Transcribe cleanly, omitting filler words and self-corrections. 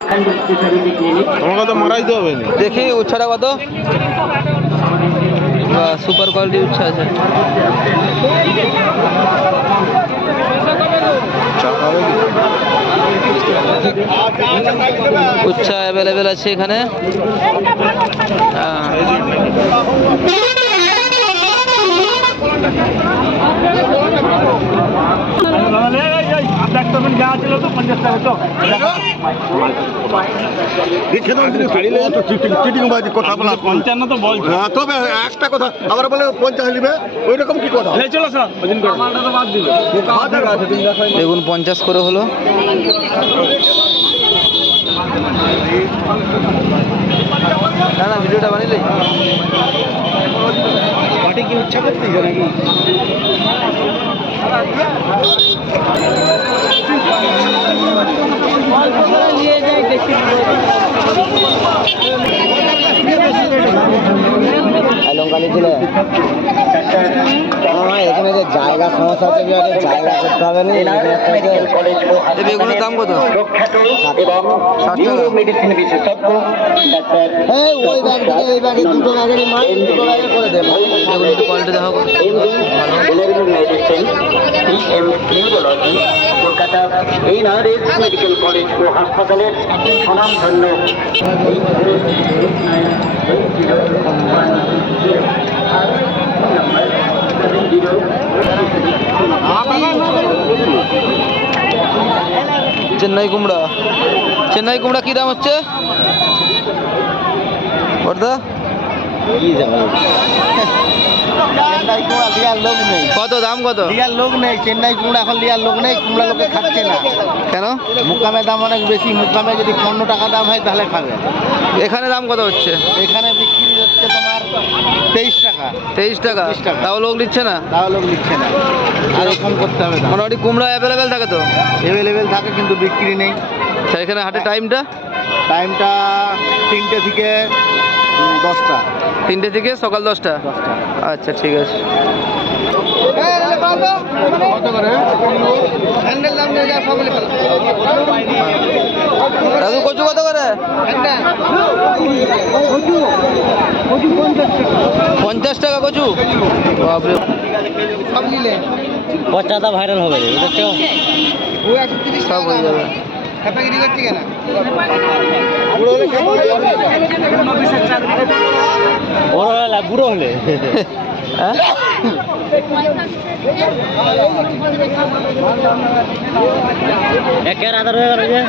তোমাকে তো মারাই তো হবে না। দেখি উচ্ছাটা কত? সুপার কোয়ালিটির উচ্ছা আছে। উচ্ছা অ্যাভেলেবেল আছে এখানে। তবে একটা কথা আবার বলে 50 নিবে ওই রকম কি কথা? দেখুন 50 করে হলো। না না ভিডিওটা বানিলে মাটি কি ইচ্ছা করতেছে নাকি? লঙ্কা নিয়েছিলে এখানে যে জায়গা সমস্যা আছে, জায়গা করতে হবে না। বেগুনের দাম কত? 60 টাকা। ওই ব্যাগ থেকে এই ব্যাগে দুটো ব্যাগেরই মাল, দুটো ব্যাগে করে দেবো। বেগুন একটু কোয়ালিটি দেখা করো। কলকাতা এই নারেজ মেডিকেল কলেজ ও হাসপাতালের স্বনামধন্য চেন্নাই কুমড়া। চেন্নাই কুমড়া কি দাম হচ্ছে? বর্দা চেন্নাই কুমড়া লিয়ার লোক নেই। কত দাম কত? লিয়ার লোক নেই, চেন্নাই কুমড়া এখন লিয়ার লোক নেই। কুমড়া লোকে খাচ্ছে না। কেন? মুকামে দাম অনেক বেশি। মুকামে যদি 15 টাকা দাম হয় তাহলে খাবে। এখানে দাম কত হচ্ছে? এখানে বিক্রি হচ্ছে তোমার 23 টাকা। 23 টাকা। 23 টাকা। তাও লোক নিচ্ছে না? তাও লোক নিচ্ছে না, আরো কম করতে হবে। মোটামুটি কুমড়া অ্যাভেলেবেল থাকে তো? অ্যাভেলেবেল থাকে কিন্তু বিক্রি নেই। আচ্ছা, এখানে হাটের টাইমটা? টাইমটা 3টে থেকে 10টা। 3টে থেকে সকাল 10টা? আচ্ছা ঠিক আছে। দাদু কচু কত করে? 50 টাকা কচু। বাপরে, পচাটা ভাইরাল হবে, সব হয়ে যাবে। বুড়ো হলে হ্যাঁ একের আধার হয়ে গেল যে